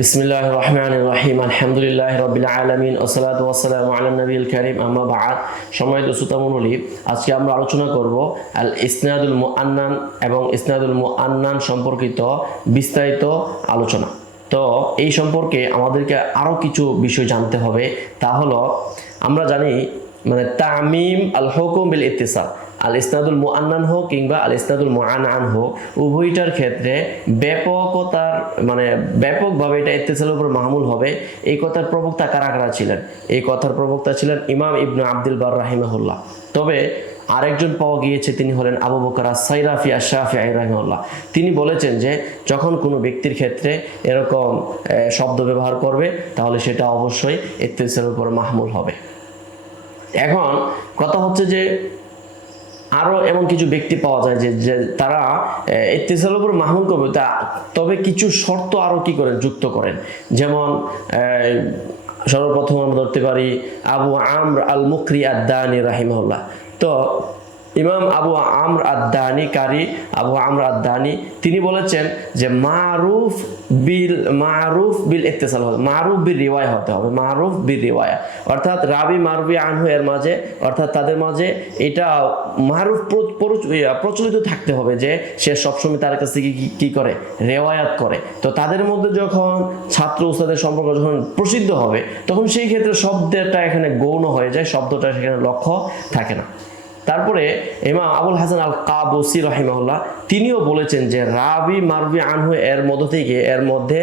বিসমিল্লাহ রহমান রহিম। আলহামদুলিল্লাহ রবিল আলমিন। ওসালাত ওয়াসালাম আলা নবীল করিম। আম্মা বাদ সম্মানিত সুতামনুলি আজকে আমরা আলোচনা করব আল ইসনাদুল মুআন্নান এবং ইসনাদুল মুআন্নান সম্পর্কিত বিস্তারিত আলোচনা। তো এই সম্পর্কে আমাদেরকে আরও কিছু বিষয় জানতে হবে। তা হলো, আমরা জানি মানে তামিম আল হুকুম বিল ইত্তিসা আল ইসনাদুল মুআন্নান হোক কিংবা আল ইসনাদুল মুআনান হোক, উভয়টার ক্ষেত্রে ব্যাপকতার মানে ব্যাপকভাবে এটা ইত্তেসালের উপর মাহমুল হবে। এই কথার প্রবক্তা কারা কারা ছিলেন? এই কথার প্রবক্তা ছিলেন ইমাম ইবনু আব্দুল বার রাহিমাহুল্লাহ। তবে আরেকজন পাওয়া গিয়েছে, তিনি হলেন আবু বকর সাইরাফি আশরাফি রাহিমাল্লাহ তিনি বলেছেন যে, যখন কোনো ব্যক্তির ক্ষেত্রে এরকম শব্দ ব্যবহার করবে, তাহলে সেটা অবশ্যই ইত্তেসালের উপর মাহমুল হবে। এখন কথা হচ্ছে যে আরও এমন কিছু ব্যক্তি পাওয়া যায় যে যে তারা ইত্তেসালের উপর মাহমুল করবে। তা, তবে কিছু শর্ত আরও কি করেন, যুক্ত করেন? যেমন সর্বপ্রথম আমরা ধরতে পারি আবু আমর আল মুকরি আদানি রাহিমহল্লা তো ইমাম আবু আমর আদানি কারি, আবু আমর আদানি তিনি বলেছেন যে মারুফ বিল মারুফ বিল ইত্তেসাল হবে, মারুফ বিল রিওয়ায়া হতে হবে, মারুফ বিল রিওয়ায়া। অর্থাৎ রাবি মারুফি আনহু এর মাঝে, অর্থাৎ তাদের মাঝে এটা মারুফ প্র- প্রচ- প্রচলিত থাকতে হবে যে সে সবসময় তার কাছ থেকে কি- কি করে? রেওয়ায়াত করে। তো তাদের মধ্যে যখন ছাত্র উস্তাদের সম্পর্ক যখন প্রসিদ্ধ হবে, তখন সেই ক্ষেত্রে শব্দটা এখানে গৌণ হয়ে যায়, শব্দটা সেখানে লক্ষ্য থাকে না। তারপরে ইমাম আবুল হাসান আল কাবসি রহিমাহুল্লাহ, তিনিও বলেছেন যে রাবি মারবি আনহু এর মধ্য থেকে, এর মধ্যে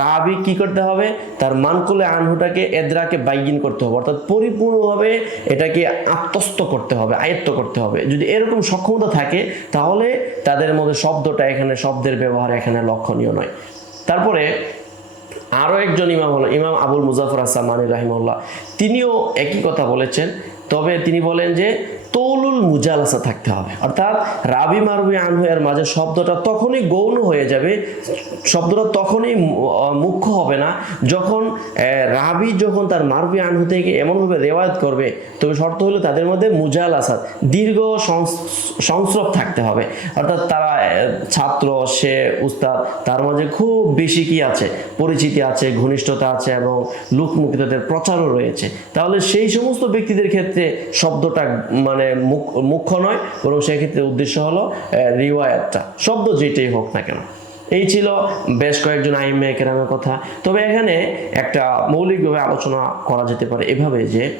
রাবি কি করতে হবে? তার মানকুলে আনহুটাকে, এদরাকে বাইগিন করতে হবে। অর্থাৎ পরিপূর্ণভাবে এটাকে আত্মস্থ করতে হবে, আয়ত্ত করতে হবে। যদি এরকম সক্ষমতা থাকে, তাহলে তাদের মধ্যে শব্দটা এখানে, শব্দের ব্যবহার এখানে লক্ষণীয় নয়। তারপরে আরও একজন ইমাম হলো, ইমাম আবুল মুজাফর আসামানি রাহিমুল্লাহ তিনিও একই কথা বলেছেন। তবে তিনি বলেন যে তৌলুল মুজালাসা থাকতে হবে। অর্থাৎ রাবি মারবি আনহু এর মাঝে শব্দটা তখনই গৌণ হয়ে যাবে, শব্দটা তখনই মুখ্য হবে না। যখন রাবি যখন তার মারবি আনহু থেকে এমনভাবে রেওয়ায়ত করবে, তবে শর্ত হলো তাদের মধ্যে মুজাল মুজালাসা, দীর্ঘ সংস- সংস্রব থাকতে হবে। অর্থাৎ তারা ছাত্র, সে, উস্তাদ, তার মাঝে খুব বেশি কি আছে? পরিচিতি আছে, ঘনিষ্ঠতা আছে এবং লোকমুখিতাদের প্রচারও রয়েছে। তাহলে সেই সমস্ত ব্যক্তিদের ক্ষেত্রে শব্দটা মানে মুখ- মুখ্য নয়, বরং সেক্ষেত্রে উদ্দেশ্য হলো রিওয়ায়াতটা। শব্দ যেটাই হোক না কেন। এই ছিল বেশ কয়েকজন আইমে কেরামের কথা। তবে এখানে একটা মৌলিকভাবে আলোচনা করা যেতে পারে এভাবে যে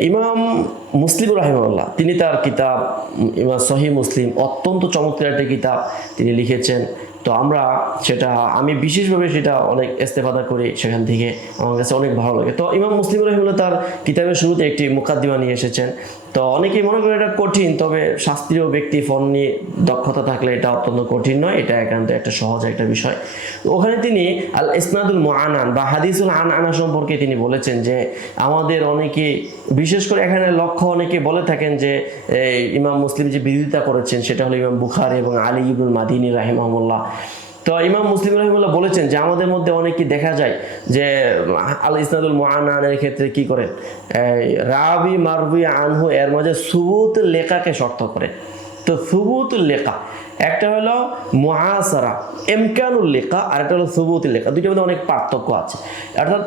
ইমাম মুসলিম রাহিমুল্লাহ তিনি তার কিতাব, ইমাম সহি মুসলিম, অত্যন্ত চমৎকার একটি কিতাব তিনি লিখেছেন। তো আমরা সেটা, আমি বিশেষভাবে সেটা অনেক ইস্তেফাদা করি সেখান থেকে। আমার কাছে অনেক ভালো লাগে। তো ইমাম মুসলিম রহিমুল্লাহ তার কিতাবের শুরুতে একটি মুকাদ্দিমা নিয়ে এসেছেন। তো অনেকেই মনে করে এটা কঠিন, তবে শাস্ত্রীয় ব্যক্তি ফোন নিয়ে দক্ষতা থাকলে এটা অত্যন্ত কঠিন নয়, এটা একান্ত একটা সহজ একটা বিষয়। ওখানে তিনি আল ইসনাদুল মুআনান বা হাদিসুল আন আনা সম্পর্কে তিনি বলেছেন যে, আমাদের অনেকে, বিশেষ করে এখানে লক্ষ্য অনেকে বলে থাকেন যে ইমাম মুসলিম যে বিরোধিতা করেছেন, সেটা হলো ইমাম বুখারি এবং আলী ইবুল মাদিনী রাহিমাহুল্লাহ। তো ইমাম মুসলিম রহিমুল্লাহ বলেছেন যে আমাদের মধ্যে অনেকেই দেখা যায় যে, আল ইসনাদুল মহানের ক্ষেত্রে কি করেন? রাবি মারবি আনহু এর মাঝে সুবুত লেখাকে শর্ত করে। তো সুবুত লেখা একটা হলো মুআসারা এমকানুল লেখা আর একটা হলো সুবুত লেখা দুইটার মধ্যে অনেক পার্থক্য আছে। অর্থাৎ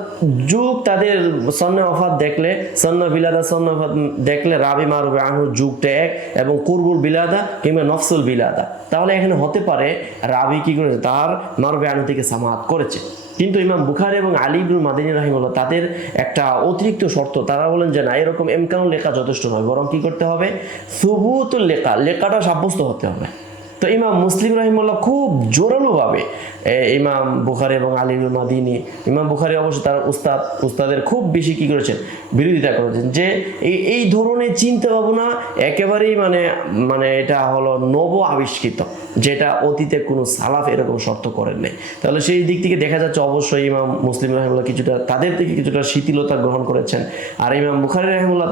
যুগ তাদের সন্ন অফাত দেখলে সন্ন বিলাদা সন্ন অফাত দেখলে রাবি মারবে আনহুর যুগটা এক এবং কুরবুল বিলাদা কিংবা নফসুল বিলাদা। তাহলে এখানে হতে পারে রাবি কি করেছে? তার মারবে আনু থেকে সামাত করেছে। কিন্তু ইমাম বুখার এবং আলী ইবনুল মাদিনী রাহিমুল্লাহ তাদের একটা অতিরিক্ত শর্ত। তারা বলেন যে, না, এরকম এমকানুল লেখা যথেষ্ট নয়, বরং কি করতে হবে? সুবুতুল লেখা, লেখাটা সাব্যস্ত হতে হবে। তো ইমাম মুসলিম রহিমুল্লাহ খুব জোরালোভাবে ইমাম বুখারি এবং আলিমুল মাদিনী, ইমাম বুখারি অবশ্য তার উস্তাদ, উস্তাদের খুব বেশি কি করেছেন? বিরোধিতা করেছেন যে এই এই ধরনের চিন্তা ভাবনা একেবারেই মানে মানে এটা হলো নব আবিষ্কৃত। যেটা অতীতে কোনো সালাফ এরকম শর্ত করেন নাই। তাহলে সেই দিক থেকে দেখা যাচ্ছে অবশ্যই ইমাম মুসলিম রহমুল্লাহ কিছুটা তাদের থেকে কিছুটা শিথিলতা গ্রহণ করেছেন। আর ইমাম বুখারি রহিমুল্লাহ